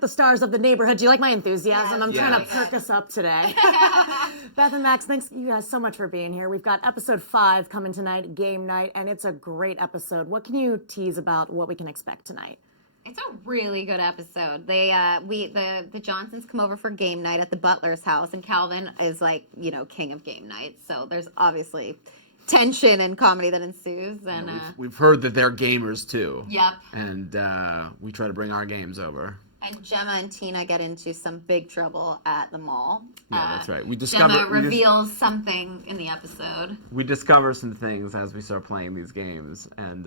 with the stars of the neighborhood. Do you like my enthusiasm? Yes. I'm trying to Yes. perk us up today. Beth and Max, thanks you guys so much for being here. We've got episode 5 coming tonight, game night, and it's a great episode. What can you tease about what we can expect tonight? It's a really good episode. They the Johnsons come over for game night at the butler's house, and Calvin is like, king of game night. So there's obviously tension and comedy that ensues. And we've heard that they're gamers too. Yep. And we try to bring our games over. And Gemma and Tina get into some big trouble at the mall. Yeah, that's right. Gemma reveals something in the episode. We discover some things as we start playing these games, and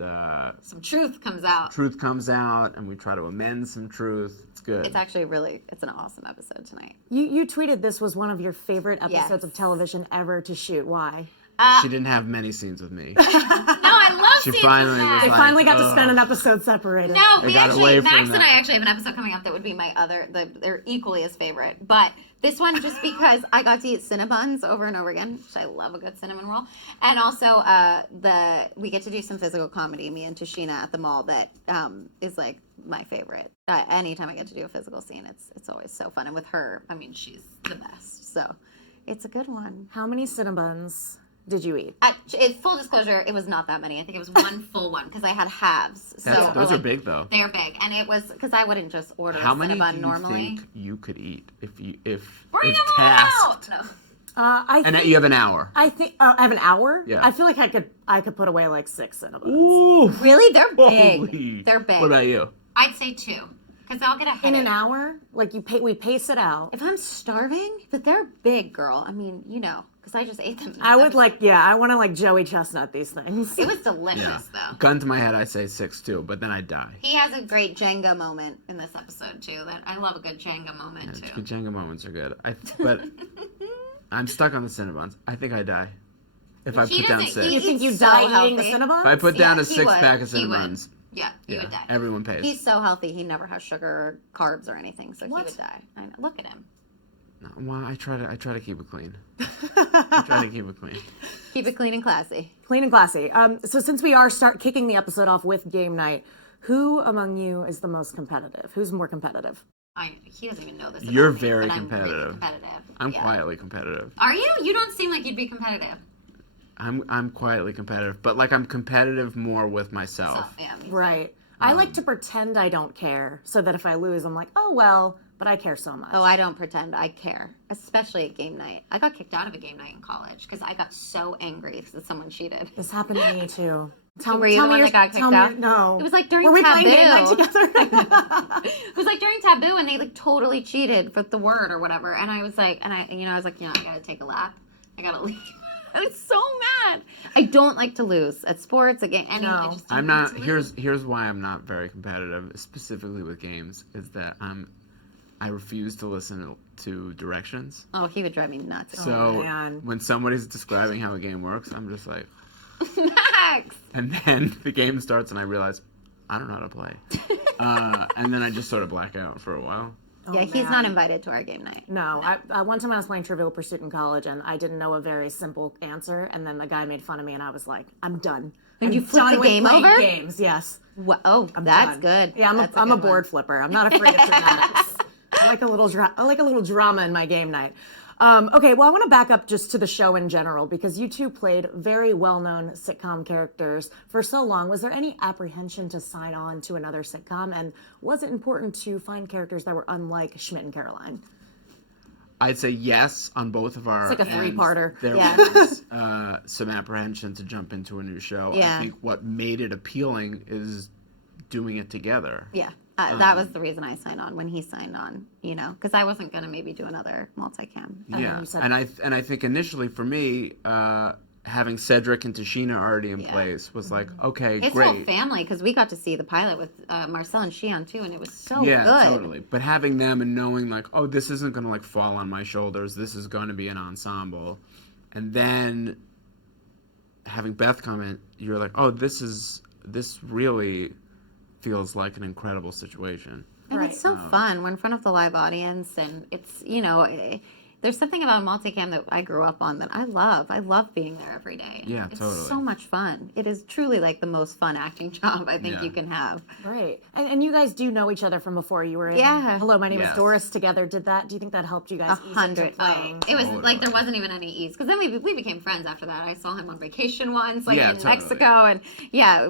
some truth comes out. Truth comes out, and we try to amend some truth. It's good. It's actually it's an awesome episode tonight. You tweeted this was one of your favorite episodes of television ever to shoot. Why? She didn't have many scenes with me. No, I love She scenes finally with Max. They finally got to spend an episode separated. No, Max and I actually have an episode coming up that would be my they're equally as favorite. But this one, just because I got to eat Cinnabons over and over again, which I love a good cinnamon roll. And also, we get to do some physical comedy, me and Tashina at the mall, that is like my favorite. Anytime I get to do a physical scene, it's always so fun. And with her, I mean, she's the best. So it's a good one. How many Cinnabons did you eat? Full disclosure, it was not that many. I think it was one full one because I had halves. Those are big though. They are big, and it was because I wouldn't just order How a many Cinnabon do you normally. think you could eat if Bring them tasked? out! No. And you have an hour. I think I have an hour. Yeah. I feel like I could put away like 6 Cinnabons. Ooh, Really, they're big. holy. They're big. What about you? I'd say 2 because I'll get a headache. In an hour, like we pace it out. If I'm starving, but they're big, girl. I mean, because I just ate them. I would I want to like Joey Chestnut these things. It was delicious, though. Gun to my head, I say 6 too, but then I die. He has a great Jenga moment in this episode too. That I love a good Jenga moment too. Jenga moments are good. But I'm stuck on the Cinnabons. I think I die if I put down 6. You think you He's so die eating the healthy. Cinnabons? If I put down a he 6-pack of would. Cinnabons, Yeah, he would die. everyone pays. He's so healthy. He never has sugar or carbs or anything, so What? he would die. I know. Look at him. No, well, I try to keep it clean. I try to keep it clean. Keep it clean and classy. Clean and classy. So since we are kicking the episode off with game night, who among you is the most competitive? Who's more competitive? He doesn't even know this. You're about me, very but competitive. I'm really competitive. I'm quietly competitive. Are you? You don't seem like you'd be competitive. I'm quietly competitive, but like I'm competitive more with myself. So, yeah, me too. Right. I like to pretend I don't care so that if I lose, I'm like, oh, well, but I care so much. Oh, I don't pretend. I care, especially at game night. I got kicked out of a game night in college because I got so angry that someone cheated. This happened to me, too. Were you the one that got kicked out? No. It was like during Were we Taboo. playing game night together? It was like during Taboo, and they like totally cheated for the word or whatever. And I was like, I gotta take a lap. I gotta leave. I was so mad. I don't like to lose at sports, at game. No. I'm not. Here's why I'm not very competitive, specifically with games, is that I refuse to listen to directions. Oh, he would drive me nuts. So man. when somebody's describing how a game works, I'm just like, Max. and then the game starts, and I realize I don't know how to play, and then I just sort of black out for a while. Yeah, he's not invited to our game night. No, one time I was playing Trivial Pursuit in college, and I didn't know a very simple answer, and then the guy made fun of me, and I was like, I'm done. And you I'm flipped done the with game playing over? Games, yes. Oh, that's done. good. Yeah, That's I'm a good board one. flipper. I'm not afraid of dramatics. I like a little drama in my game night. Okay, well, I want to back up just to the show in general because you two played very well-known sitcom characters for so long. Was there any apprehension to sign on to another sitcom, and was it important to find characters that were unlike Schmidt and Caroline? I'd say yes on both of our It's like a ends. three-parter. There Yeah. was some apprehension to jump into a new show. Yeah. I think what made it appealing is doing it together. Yeah. That was the reason I signed on when he signed on, because I wasn't going to maybe do another multicam. Yeah, and I think initially for me, having Cedric and Tashina already in place was like, okay, His great. whole family, because we got to see the pilot with Marcel and Shion too, and it was so Yeah, good. totally. But having them and knowing like, oh, this isn't going to like fall on my shoulders. This is going to be an ensemble, and then having Beth come in, you're like, oh, this really feels like an incredible situation. And Right. it's so fun. We're in front of the live audience, and it's, there's something about Multicam that I grew up on that I love. I love being there every day. Yeah, it's totally. so much fun. It is truly like the most fun acting job I think Yeah. you can have. Right. And you guys do know each other from before. You were in Yeah. Hello, My Name is Yes. Doris together. Do you think that helped you guys ease into 100. playing? It was like there Totally. wasn't even any ease because then we became friends after that. I saw him on vacation once, like Yeah, in totally. Mexico, and yeah,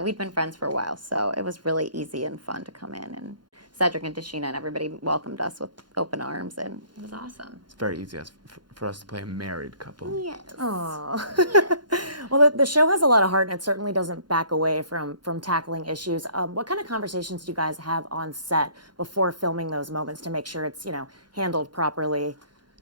we'd been friends for a while, so it was really easy and fun to come in. And Cedric and Tashina and everybody welcomed us with open arms, and it was awesome. It's very easy for us to play a married couple. Yes. Aw. Well, the show has a lot of heart, and it certainly doesn't back away from tackling issues. What kind of conversations do you guys have on set before filming those moments to make sure it's handled properly?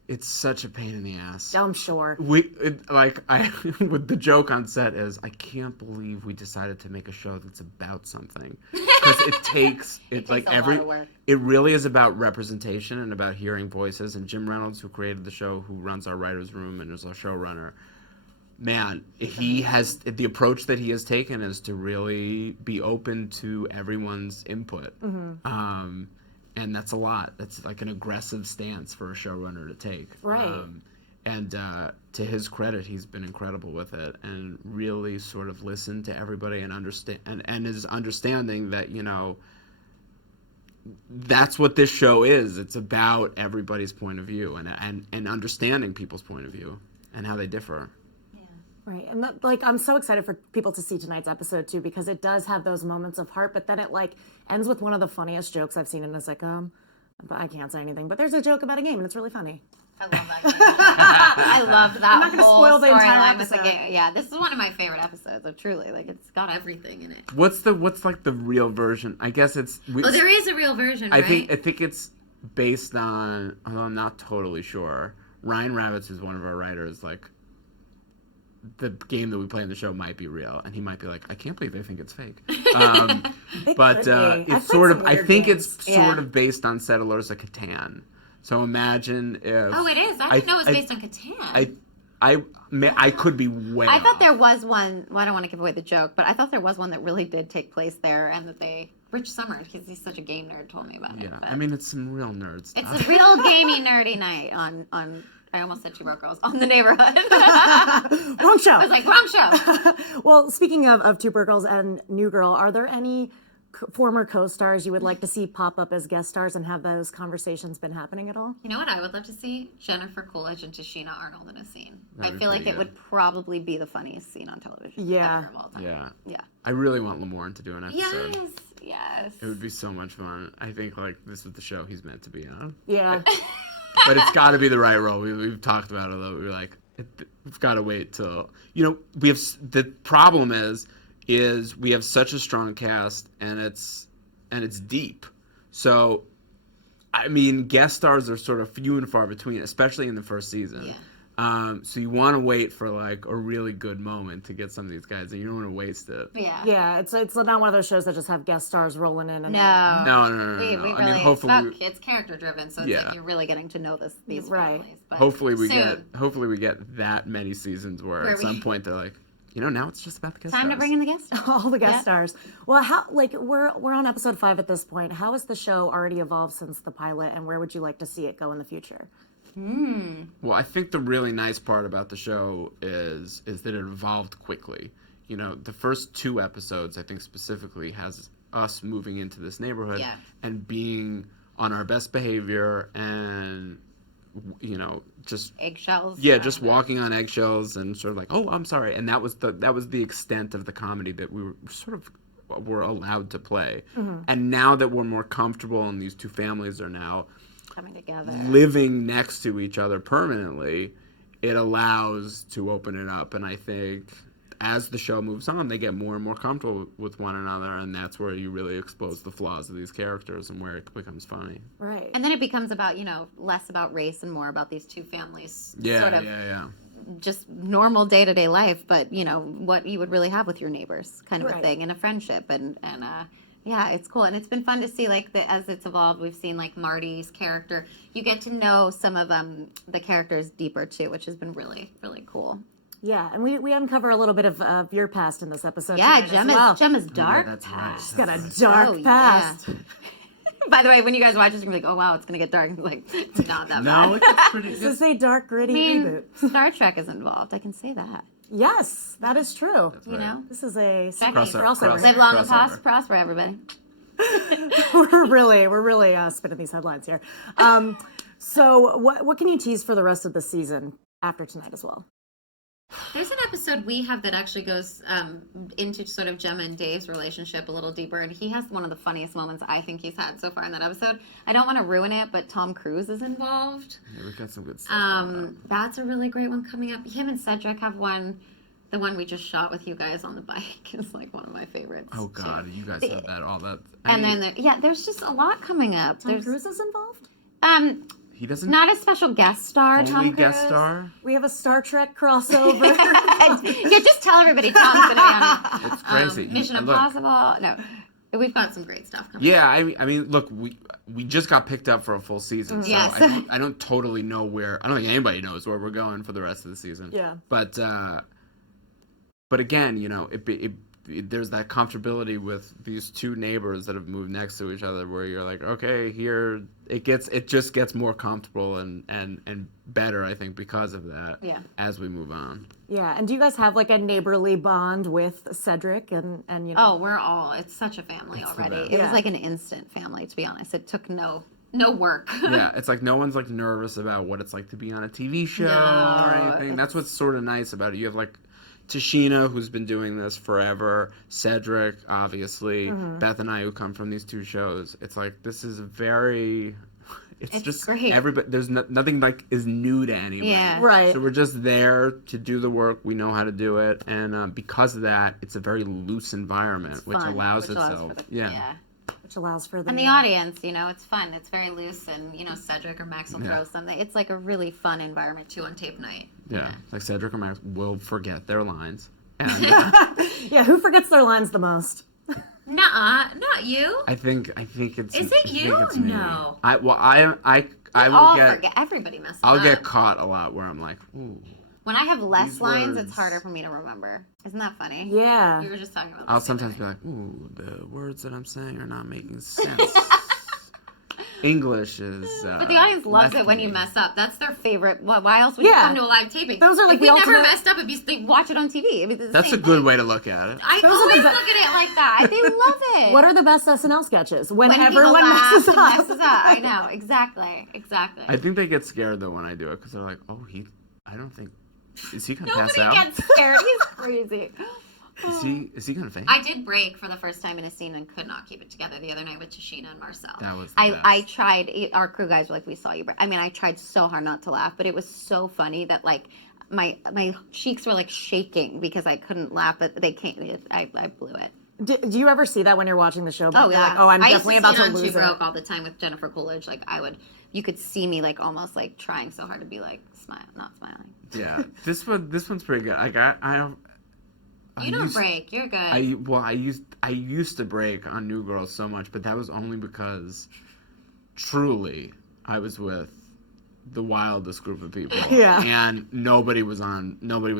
It's such a pain in the ass. I'm sure. With the joke on set is, I can't believe we decided to make a show that's about something, because it takes takes a lot of work. It really is about representation and about hearing voices. And Jim Reynolds, who created the show, who runs our writers' room and is our showrunner, man, he has the approach that he has taken is to really be open to everyone's input. And that's a lot. That's like an aggressive stance for a showrunner to take. Right. And to his credit, he's been incredible with it and really sort of listened to everybody and understand and is understanding that, that's what this show is. It's about everybody's point of view and understanding people's point of view and how they differ. Right. And I'm so excited for people to see tonight's episode too, because it does have those moments of heart, but then it ends with one of the funniest jokes I've seen in a sitcom. But I can't say anything, but there's a joke about a game and it's really funny. I love that game. I loved that not gonna whole spoil the entire storyline with the episode. game. Yeah, this is one of my favorite episodes. Truly, it's got everything in it. What's like the real version? I guess it's. Oh, there is a real version, I right? think it's based on. Although I'm not totally sure. Ryan Ravitz, who's one of our writers, the game that we play in the show might be real, and he might be like, I can't believe they think it's fake. But could be. I've it's played sort some of. I weird think games. it's sort of based on Settlers of Catan. So imagine if. Oh, it is. I didn't know it was based on Catan. I could be way. I thought off. there was one. Well, I don't want to give away the joke, but I thought there was one that really did take place there, and that Rich Summers, because he's such a game nerd, told me about it. Yeah, but I mean it's some real nerds. it's a real gamey nerdy night on. I almost said Two Broke Girls on the Neighborhood. Wrong show. I was like, wrong show. Well, speaking of Two Broke Girls and New Girl, are there any former co-stars you would like to see pop up as guest stars, and have those conversations been happening at all? You know what I would love to see? Jennifer Coolidge and Tashina Arnold in a scene. I be feel like pretty it good. would probably be the funniest scene on television. Yeah. ever of all time. Yeah. Yeah. I really want Lamorne to do an episode. Yes. Yes. It would be so much fun. I think this is the show he's meant to be on. Yeah. But it's got to be the right role. We've talked about it though. We're like, we've got to wait till we have. The problem is we have such a strong cast and it's deep. So, I mean, guest stars are sort of few and far between, especially in the first season. Yeah. So you want to wait for a really good moment to get some of these guys, and you don't want to waste it. Yeah. Yeah, it's not one of those shows that just have guest stars rolling in. And No. No. We I really, mean, hopefully, it's character driven, so it's Yeah. like you're really getting to know these Right. families. But hopefully we soon. get that many seasons where Where at some point they're like, now it's just about the guest Time to stars. bring in the guest stars. all the guest Yeah. stars. Well, how we're on episode 5 at this point. How has the show already evolved since the pilot, and where would you like to see it go in the future? Well, I think the really nice part about the show is that it evolved quickly. The first 2 episodes, I think specifically, has us moving into this neighborhood Yeah. and being on our best behavior and, just Eggshells. yeah, just walking on eggshells and sort of like, oh, I'm sorry. And that was the extent of the comedy that we were allowed to play. And now that we're more comfortable and these 2 families are now coming together. living next to each other permanently, it allows to open it up. And I think as the show moves on, they get more and more comfortable with one another, and that's where you really expose the flaws of these characters and where it becomes funny. Right. And then it becomes about, less about race and more about these 2 families. Yeah, sort of yeah. just normal day-to-day life, but, what you would really have with your neighbors kind of a Right. thing, and a friendship. And yeah, it's cool. And it's been fun to see, as it's evolved, we've seen, Marty's character. You get to know some of the characters deeper, too, which has been really, really cool. Yeah, and we uncover a little bit of your past in this episode. Yeah, tonight as well. Gemma's dark that's right. past. She's got a dark Oh, yeah. past. By the way, when you guys watch this, you're gonna be like, oh wow, it's gonna get dark. Like, it's not that bad. No, it's pretty. This is a dark, gritty I mean, reboot. Star Trek is involved. I can say that. Yes, that is true. You know, This is a Crossover. live long and Crossover. prosper, everybody. we're really spinning these headlines here. So what can you tease for the rest of the season after tonight as well? There's an episode we have that actually goes into sort of Gemma and Dave's relationship a little deeper, and he has one of the funniest moments I think he's had so far in that episode. I don't want to ruin it, but Tom Cruise is involved. Yeah, we got some good stuff. That's a really great one coming up. Him and Cedric have one. The one we just shot with you guys on the bike is like one of my favorites. Oh God, you guys said that all that. There's just a lot coming up. Tom Cruise is involved? He doesn't. Not a special guest star. Only Tom Cruise. guest star. We have a Star Trek crossover. Yeah, just tell everybody Tom's gonna be on It's crazy. Mission Look, Impossible. No, we've got some great stuff coming. Yeah, I mean, look, we just got picked up for a full season, so Yes. I don't totally know where. I don't think anybody knows where we're going for the rest of the season. Yeah. But again, you know, there's that comfortability with these two neighbors that have moved next to each other, where you're like, okay, here it just gets more comfortable and better, I think, because of that. Yeah. As we move on. Yeah, and do you guys have like a neighborly bond with Cedric and you know? Oh, it's such a family already. best. It was Yeah. like an instant family, to be honest. It took no work. Yeah, it's like no one's like nervous about what it's like to be on a TV show No, or anything. That's what's sort of nice about it. You have like Tashina, who's been doing this forever, Cedric, obviously, Beth and I, who come from these two shows. It's like this is it's just great. everybody. There's nothing like is new to anybody. Yeah. Right. So we're just there to do the work. We know how to do it, and because of that, it's a very loose environment, which Fun, allows which allows itself. for the- Yeah. Which allows for the And the audience, you know, it's fun. It's very loose, and you know, Cedric or Max will Yeah. throw something. It's like a really fun environment too on tape night. Yeah. Like Cedric and Max will forget their lines. And Yeah, who forgets their lines the most? Nuh-uh, not you. I think it's. Is it I think you? it's me. No. I will All get. forget. Everybody messes I'll up. get caught a lot where I'm like, ooh. When I have less These lines, words. it's harder for me to remember. Isn't that funny? Yeah. We were just talking about. I'll this the other sometimes day. be like, ooh, the words that I'm saying are not making sense. English is. But the audience loves it when you mess up. That's their favorite. Why else would you Yeah. come to a live taping? Those are like if we the never ultimate- messed up, they watch it on TV. I mean, it's the That's a same good thing. way to look at it. I Those are always the look at it like that. They love it. What are the best SNL sketches? When when people everyone laugh messes and up. messes up. I know exactly. I think they get scared though when I do it because they're like, oh, I don't think. Is he gonna pass Nobody out? gets scared. He's crazy. Is he gonna faint? I did break for the first time in a scene and could not keep it together the other night with Tashina and Marcel. That was the I best. tried. Our crew guys were like, we saw you break. I mean, I tried so hard not to laugh, but it was so funny that like my cheeks were like shaking because I couldn't laugh, but they can't. I blew it. Do you ever see that when you're watching the show? Oh You're yeah. like, oh, I'm I definitely used to about see to it on lose Too it. Broke all the time with Jennifer Coolidge. Like you could see me like almost like trying so hard to be like not smiling. Yeah, this one's pretty good. Like I You don't break. You're good. I used to break on New Girl so much, but that was only because truly I was with the wildest group of people. Yeah. And nobody would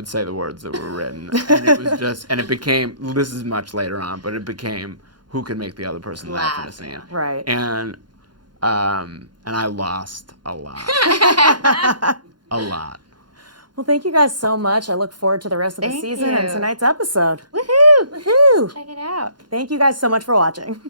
say the words that were written. And it was just it became, this is much later on, but it became who can make the other person laugh in a scene. Right. And I lost a lot. A lot. Well, thank you guys so much. I look forward to the rest of the Thank season and you. tonight's episode. Woohoo! Woohoo! Check it out. Thank you guys so much for watching.